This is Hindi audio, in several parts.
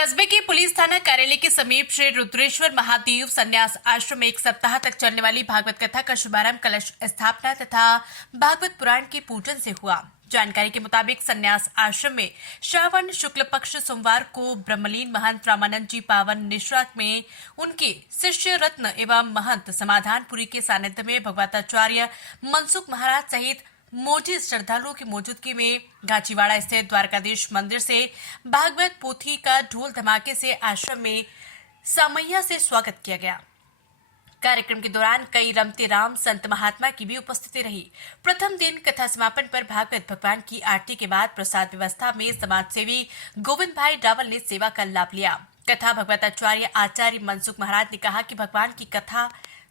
कस्बे के पुलिस थाना कार्यालय के समीप श्री रुद्रेश्वर महादेव संन्यास आश्रम में एक सप्ताह तक चलने वाली भागवत कथा का शुभारंभ कलश स्थापना तथा भागवत पुराण के पूजन से हुआ। जानकारी के मुताबिक संन्यास आश्रम में श्रावण शुक्ल पक्ष सोमवार को ब्रह्मलीन महंत रामानंद जी पावन निश्राक में उनके शिष्य रत्न एवं महंत समाधानपुरी के सानिध्य में भगवताचार्य मनसुख महाराज सहित मोटी श्रद्धालुओं की मौजूदगी में गांचीवाड़ा स्थित द्वारकाधीश मंदिर से भागवत पोथी का ढोल धमाके से आश्रम में सामैया से स्वागत किया गया। कार्यक्रम के दौरान कई रमते राम संत महात्मा की भी उपस्थिति रही। प्रथम दिन कथा समापन पर भागवत भगवान की आरती के बाद प्रसाद व्यवस्था में समाजसेवी गोविंद भाई रावल ने सेवा का लाभ लिया। कथा भगवताचार्य आचार्य मनसुख महाराज ने कहा कि भगवान की कथा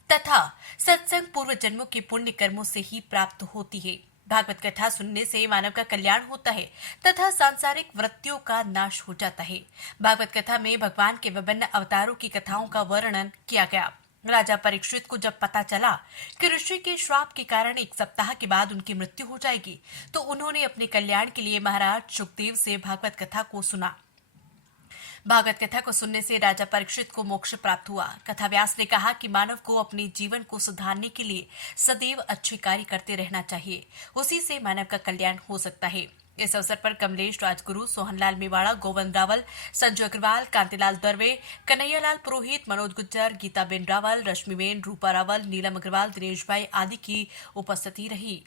तथा सत्संग पूर्व जन्मों के पुण्य कर्मों से ही प्राप्त होती है। भागवत कथा सुनने से मानव का कल्याण होता है तथा सांसारिक वृत्तियों का नाश हो जाता है। भागवत कथा में भगवान के विभिन्न अवतारों की कथाओं का वर्णन किया गया। राजा परीक्षित को जब पता चला कि ऋषि के श्राप के कारण एक सप्ताह के बाद उनकी मृत्यु हो जाएगी, तो उन्होंने अपने कल्याण के लिए महाराज सुखदेव से भागवत कथा को सुना। भागवत कथा को सुनने से राजा परीक्षित को मोक्ष प्राप्त हुआ। कथा व्यास ने कहा कि मानव को अपने जीवन को सुधारने के लिए सदैव अच्छे कार्य करते रहना चाहिए, उसी से मानव का कल्याण हो सकता है। इस अवसर पर कमलेश राजगुरु, सोहनलाल मेवाड़ा, गोविंद रावल, संजय अग्रवाल, कांतिलाल दर्वे, कन्हैयालाल पुरोहित, मनोज गुज्जर, गीताबेन रावल, रश्मिबेन, रूपा रावल, नीलम अग्रवाल, दिनेश भाई आदि की उपस्थिति रही।